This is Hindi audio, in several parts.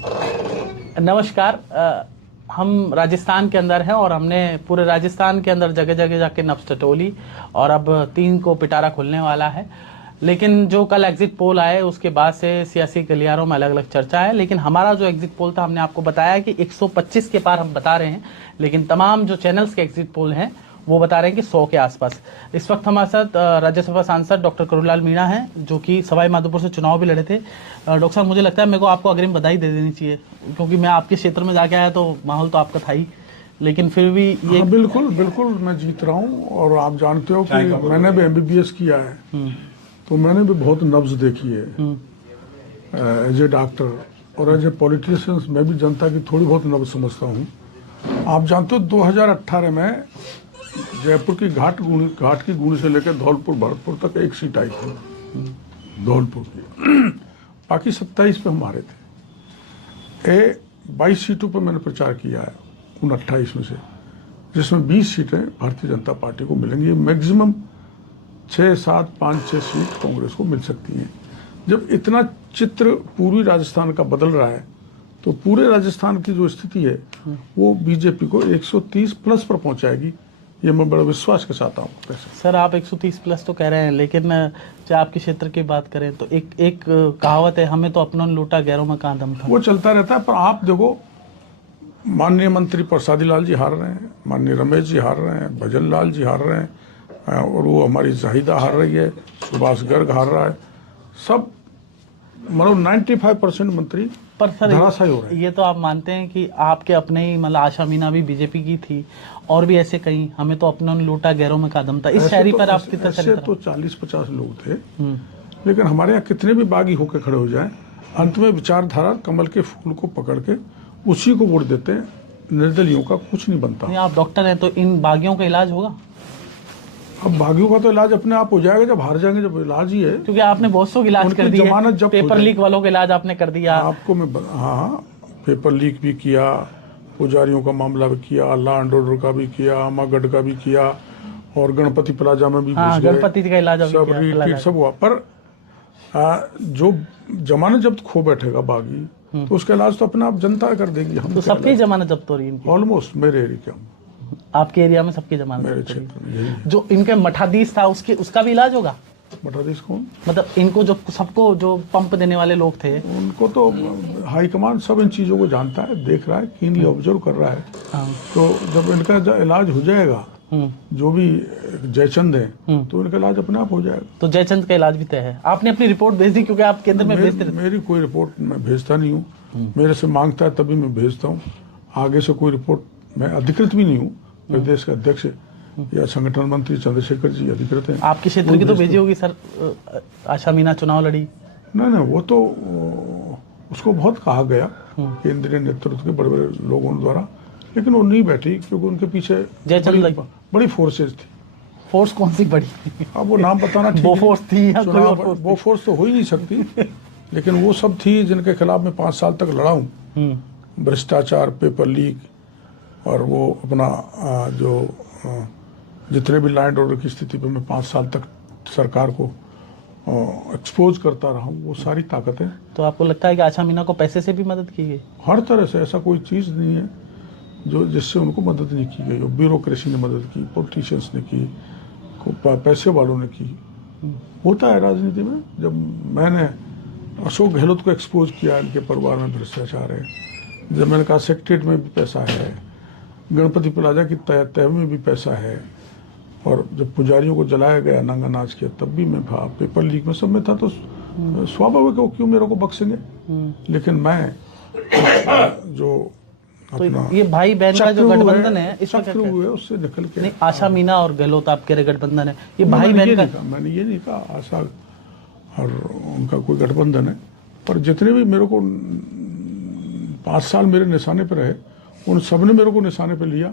नमस्कार। हम राजस्थान के अंदर हैं और हमने पूरे राजस्थान के अंदर जगह जगह जाके नब्ज टटोली और अब 3 को पिटारा खुलने वाला है। लेकिन जो कल एग्जिट पोल आए उसके बाद से सियासी गलियारों में अलग अलग चर्चा है। लेकिन हमारा जो एग्जिट पोल था हमने आपको बताया कि 125 के पार हम बता रहे हैं, लेकिन तमाम जो चैनल्स के एग्जिट पोल हैं वो बता रहे हैं कि 100 के आसपास। इस वक्त हमारे साथ राज्यसभा सांसद डॉक्टर करुलाल मीणा हैं, जो कि सवाई माधोपुर से चुनाव भी लड़े थे। डॉक्टर साहब, मुझे लगता है मेरे को आपको अग्रिम बधाई दे देनी चाहिए, क्योंकि मैं आपके क्षेत्र में जाके आया तो माहौल तो आपका था ही, लेकिन फिर भी ये हाँ, बिल्कुल बिल्कुल मैं जीत रहा हूँ। और आप जानते हो कि मैंने भी MBBS किया है, तो मैंने भी बहुत नब्ज देखी है एज ए डॉक्टर, और एज ए पॉलिटिशियंस मैं भी जनता की थोड़ी बहुत नब्ज समझता हूँ। आप जानते हो 2018 में जयपुर की घाट की गुण से लेकर धौलपुर भरतपुर तक एक सीट आई थी, धौलपुर की। बाकी 27 पे हम हारे थे। 22 सीटों पर मैंने प्रचार किया है उन 28 में से, जिसमें 20 सीटें भारतीय जनता पार्टी को मिलेंगी। मैक्सिमम 6, 7, 5, 6 सीट कांग्रेस को मिल सकती हैं। जब इतना चित्र पूर्वी राजस्थान का बदल रहा है, तो पूरे राजस्थान की जो स्थिति है वो बीजेपी को 130 प्लस पर पहुंचाएगी, ये मैं बड़ा विश्वास के साथ हूँ। सर, आप 130 प्लस तो कह रहे हैं, लेकिन चाहे आपके क्षेत्र की बात करें तो एक कहावत है, हमें तो अपनों लूटा गैरों में कहाँ दम था। वो चलता रहता है, पर आप देखो माननीय मंत्री प्रसादी लाल जी हार रहे हैं, माननीय रमेश जी हार रहे हैं, भजन लाल जी हार रहे हैं, और वो हमारी जाहिदा हार रही है, सुभाष गर्ग हार रहा है। सब मतलब 95% मंत्री पर सर धराशायी हो रहे हैं। ये तो आप मानते हैं कि आपके अपने ही मतलब आशा मीना भी बीजेपी की थी, और भी ऐसे कहीं हमें तो अपनों लूटा गैरों में कदम था। इस शायरी पर आप कितना ऐसे तो 40-50 लोग थे, लेकिन हमारे यहाँ कितने भी बागी होकर खड़े हो जाएं, अंत में विचारधारा कमल के फूल को पकड़ के उसी को वोट देते हैं। निर्दलियों का कुछ नहीं बनता। नहीं, आप डॉक्टर हैं तो इन बागियों का इलाज होगा? अब बागियों का तो इलाज अपने आप हो जाएगा जब हार जाएंगे, जब इलाज ही है। क्योंकि आपने बहुत सौ इलाज कर दिया, जमानत जब पेपर लीक वालों का इलाज आपने कर दिया। आपको मैं हाँ, पेपर लीक भी किया, पुजारियों का मामला भी किया, लॉ एंड ऑर्डर का भी किया, अमागढ़ का भी किया, और गणपति प्लाजा में भी घुस गए, गणपति का इलाज सब रिपीट सब हुआ। पर जो जमानत जब्त खो बैठेगा बागी, तो उसका इलाज तो अपने आप जनता कर देगी। हम तो सबकी जमानत जब्त हो रही है ऑलमोस्ट मेरे एरिया में, आपके एरिया में सबकी जमानत मेरे क्षेत्र में यही। जो इनके मठाधीश था उसका भी इलाज होगा? मठाधीश कौन? मतलब इनको जो सबको जो पंप देने वाले लोग थे, उनको तो हाईकमान सब इन चीजों को जानता है, देख रहा है, कीनली ऑब्जर्व कर रहा है। तो जब इनका इलाज हो जाएगा, जो भी जयचंद है, तो इनका इलाज अपने आप हो जाएगा। तो जयचंद का इलाज भी तय है? आपने अपनी रिपोर्ट भेज दी? क्योंकि आप केंद्र में भेजते रहते। मेरी कोई रिपोर्ट मैं भेजता नहीं हूँ, मेरे से मांगता है तभी मैं भेजता हूँ। आगे से कोई रिपोर्ट, मैं अधिकृत भी नहीं हूँ, प्रदेश के अध्यक्ष या संगठन मंत्री चंद्रशेखर जी अधिकृत हैं। आपके क्षेत्र की तो भेजी होगी सर, आशा मीना चुनाव लड़ी। नहीं, वो तो उसको बहुत कहा गया केंद्रीय नेतृत्व के बड़े बड़े लोगों द्वारा, लेकिन वो नहीं बैठी, क्योंकि उनके पीछे बड़ी फोर्सेज थी। फोर्स कौन सी बड़ी? अब वो नाम बताना ठीक, वो फोर्स थी या कोई और फोर्स? वो फोर्स तो हो ही नहीं सकती, लेकिन वो सब थी जिनके खिलाफ मैं 5 साल तक लड़ा हूँ। भ्रष्टाचार, पेपर लीक, और वो अपना जो जितने भी लॉ एंड ऑर्डर की स्थिति पे मैं 5 साल तक सरकार को एक्सपोज करता रहा हूँ, वो सारी ताकतें। तो आपको लगता है कि आशा मीना को पैसे से भी मदद की गई? हर तरह से, ऐसा कोई चीज़ नहीं है जो जिससे उनको मदद नहीं की गई। ब्यूरोक्रेसी ने मदद की, पॉलिटिशियंस ने की, पैसे वालों ने की। होता है राजनीति में। जब मैंने अशोक गहलोत को एक्सपोज किया, इनके परिवार में भ्रष्टाचार है, जब मैंने कहा सेक्रेटरीट में भी पैसा है, गणपति प्लाजा की तय में भी पैसा है, और जब पुजारियों को जलाया गया, नंगा नाच किया, तब भी मैं था, पेपर लीक में सब में था, तो स्वाभाविक है क्यों मेरे को बख्शेंगे। लेकिन मैं जो तो ये भाई बहन का जो गठबंधन है, इसमें चक्र हुए उससे निकल के नहीं, आशा मीना और गहलोत आपके गठबंधन है, ये भाई बहन का? मैंने ये नहीं कहा आशा और उनका कोई गठबंधन है, पर जितने भी मेरे को 5 साल मेरे निशाने पर रहे, उन सब ने मेरे को निशाने पर लिया,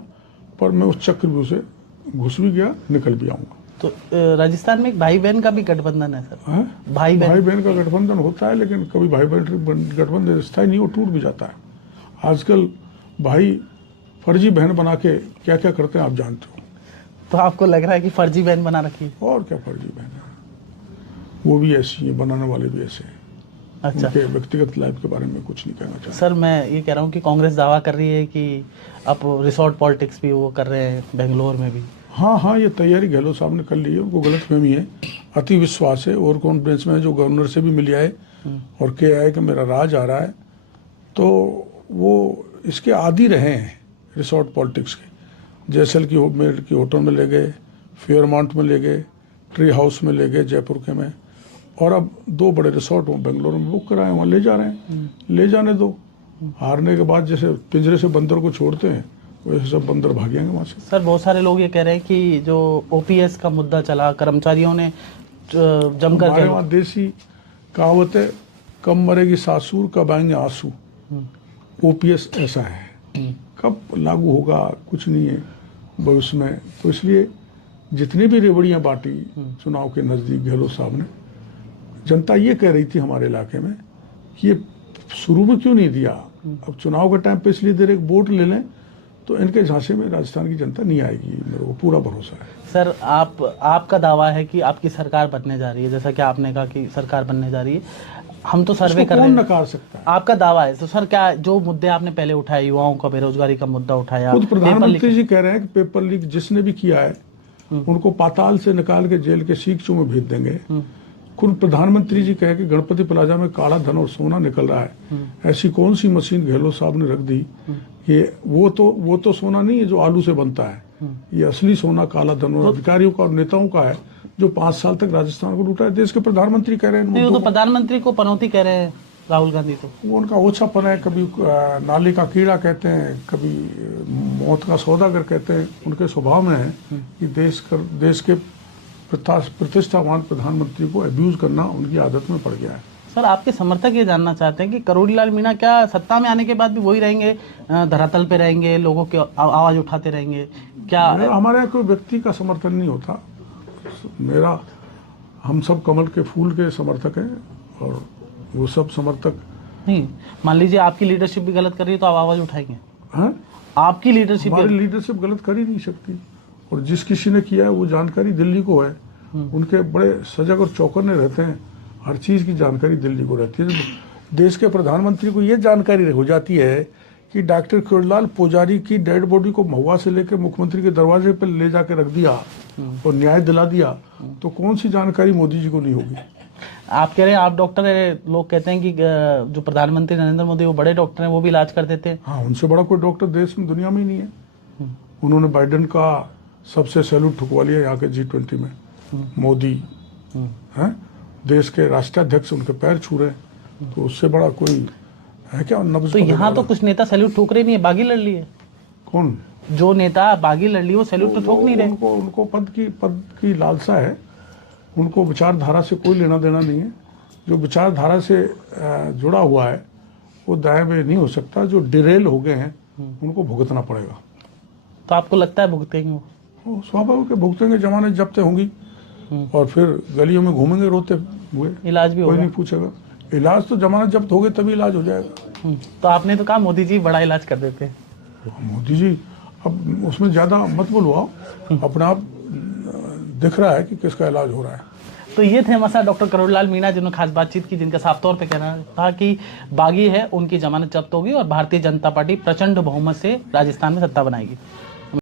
पर मैं उस चक्रव्यूह से घुस भी गया, निकल भी आऊंगा। तो राजस्थान में एक भाई बहन का भी गठबंधन है सर? भाई बहन का गठबंधन होता है, लेकिन कभी भाई बहन गठबंधन स्थायी नहीं, वो टूट भी जाता है। आजकल भाई फर्जी बहन बना के क्या क्या करते हैं आप जानते हो। तो आपको लग रहा है कि फर्जी बहन बना रखी है? और क्या फर्जी बहन है, वो भी ऐसी है, बनाने वाले भी ऐसे हैं। अच्छा। उनके व्यक्तिगत लाइफ के बारे में कुछ नहीं कहना चाहता। सर मैं ये कह रहा हूँ कि कांग्रेस दावा कर रही है कि अब रिसोर्ट पॉलिटिक्स भी वो कर रहे हैं बेंगलोर में भी। हाँ, ये तैयारी गहलोत साहब ने कर ली है, उनको गलतफहमी है, अति विश्वास है, और कॉन्फ्रेंस में जो गवर्नर से भी मिल आए और कह आए कि मेरा राज आ रहा है, तो वो इसके आदी रहे हैं रिसोर्ट पॉलिटिक्स के। जैसलमेर की होटल में ले गए, फेयरमाउंट में ले गए, ट्री हाउस में ले गए जयपुर के में, और अब 2 बड़े रिसोर्ट वहाँ बेंगलोर में बुक कराए, वहाँ ले जा रहे हैं। ले जाने दो, हारने के बाद जैसे पिंजरे से बंदर को छोड़ते हैं वैसे सब बंदर भागेंगे वहाँ से। सर बहुत सारे लोग ये कह रहे हैं कि जो ओपीएस का मुद्दा चला, कर्मचारियों ने जमकर हमारे वहाँ देसी कहावत है, कब मरेगी सासुर कब आएंगे आंसू। ओपीएस ऐसा है, कब लागू होगा कुछ नहीं है भविष्य में। तो इसलिए जितनी भी रेवड़ियाँ बांटी चुनाव के नज़दीक गहलोत साहब ने, जनता ये कह रही थी हमारे इलाके में कि ये शुरू में क्यों नहीं दिया, अब चुनाव के टाइम पे इसलिए दे रहे वोट ले लें, तो इनके झांसे में राजस्थान की जनता नहीं आएगी, मेरे को पूरा भरोसा है। सर आपका दावा है कि आपकी सरकार बनने जा रही है, जैसा कि आपने कहा कि सरकार बनने जा रही है, हम तो सर्वे कर रहे हैं, कौन नकार सकता है? आपका दावा है तो सर क्या जो मुद्दे आपने पहले उठाए, युवाओं का बेरोजगारी का मुद्दा उठाया, खुद प्रधानमंत्री जी कह रहे हैं कि पेपर लीक जिसने भी किया है उनको पाताल से निकाल के जेल के सीखचों में भेज देंगे। खुद प्रधानमंत्री जी कहे कि गणपति प्लाजा में काला धन और सोना निकल रहा है, ऐसी कौन सी मशीन गहलोत साहब ने रख दी? ये वो तो सोना नहीं है जो आलू से बनता है, ये असली सोना काला धन और अधिकारियों का और नेताओं का है जो 5 साल तक राजस्थान को लूटा है। देश के प्रधानमंत्री कह रहे हैं, नहीं, वो तो प्रधानमंत्री को पनौती कह रहे हैं राहुल गांधी, तो वो उनका ओछापन है, कभी नाली का कीड़ा कहते हैं, कभी मौत का सौदागर कहते हैं, उनके स्वभाव में है कि देश के प्रतिष्ठावान प्रधानमंत्री को अब्यूज करना उनकी आदत में पड़ गया है। सर आपके समर्थक ये जानना चाहते हैं कि करोड़ीलाल मीणा क्या सत्ता में आने के बाद भी वही रहेंगे, धरातल पे रहेंगे, लोगों की आवाज उठाते रहेंगे क्या? हमारे यहाँ कोई व्यक्ति का समर्थन नहीं होता, हम सब कमल के फूल के समर्थक हैं, और वो सब समर्थक नहीं। मान लीजिए आपकी लीडरशिप भी गलत कर रही है तो आप आवाज उठाएंगे? हैं? आपकी लीडरशिप, हमारी लीडरशिप गलत कर ही नहीं सकती, और जिस किसी ने किया है वो जानकारी दिल्ली को है, उनके बड़े सजग और चौकन्ने रहते हैं, हर चीज की जानकारी दिल्ली को रहती है। देश के प्रधानमंत्री को ये जानकारी हो जाती है कि डॉक्टर किरोड़ीलाल पुजारी की डेड बॉडी को महुआ से लेकर मुख्यमंत्री के दरवाजे पर ले जाके रख दिया और न्याय दिला दिया, तो कौन सी जानकारी मोदी जी को नहीं होगी? आप कह रहे हैं आप डॉक्टर है, लोग कहते हैं कि जो प्रधानमंत्री नरेंद्र मोदी वो बड़े डॉक्टर हैं, वो भी इलाज कर देते हैं। हाँ, उनसे बड़ा कोई डॉक्टर देश में दुनिया में ही नहीं है। उन्होंने बाइडेन का सबसे सैल्यूट ठुकवा लिया यहाँ के G20 में। मोदी हैं, देश के राष्ट्राध्यक्ष उनके पैर छू रहे, तो उससे बड़ा कोई है क्या? नब्ज तो यहाँ तो कुछ नेता सैल्यूट ठोक रहे नहीं है, बागी लड़ लिए। कौन? जो नेता बागी लड़ लिए वो सैल्यूट तो ठोक नहीं रहे। उनको पद की लालसा है, उनको विचारधारा से कोई लेना देना नहीं है। जो विचारधारा से जुड़ा हुआ है वो दाएं बाएं नहीं हो सकता, जो डिरेल हो गए हैं उनको भुगतना पड़ेगा। तो आपको लगता है भुगतेंगे वो? स्वाभाविक भुगतेंगे, जमानत जब्त होंगी और फिर गलियों में घूमेंगे रोते हुए, इलाज भी कोई होगा? नहीं पूछेगा। इलाज तो जमानत जब्त हो गई तभी इलाज हो जाएगा। तो आपने तो कहा मोदी जी बड़ा इलाज कर देते हैं। मोदी जी अब उसमें ज्यादा मत बुलवाओ, अपने आप दिख रहा है कि किसका इलाज हो रहा है। तो ये थे हमारे साथ डॉक्टर करोड़ीलाल मीणा, जिन्होंने खास बातचीत की, जिनका साफ तौर पे कहना था कि बागी है, उनकी जमानत जब्त होगी और भारतीय जनता पार्टी प्रचंड बहुमत से राजस्थान में सत्ता बनाएगी।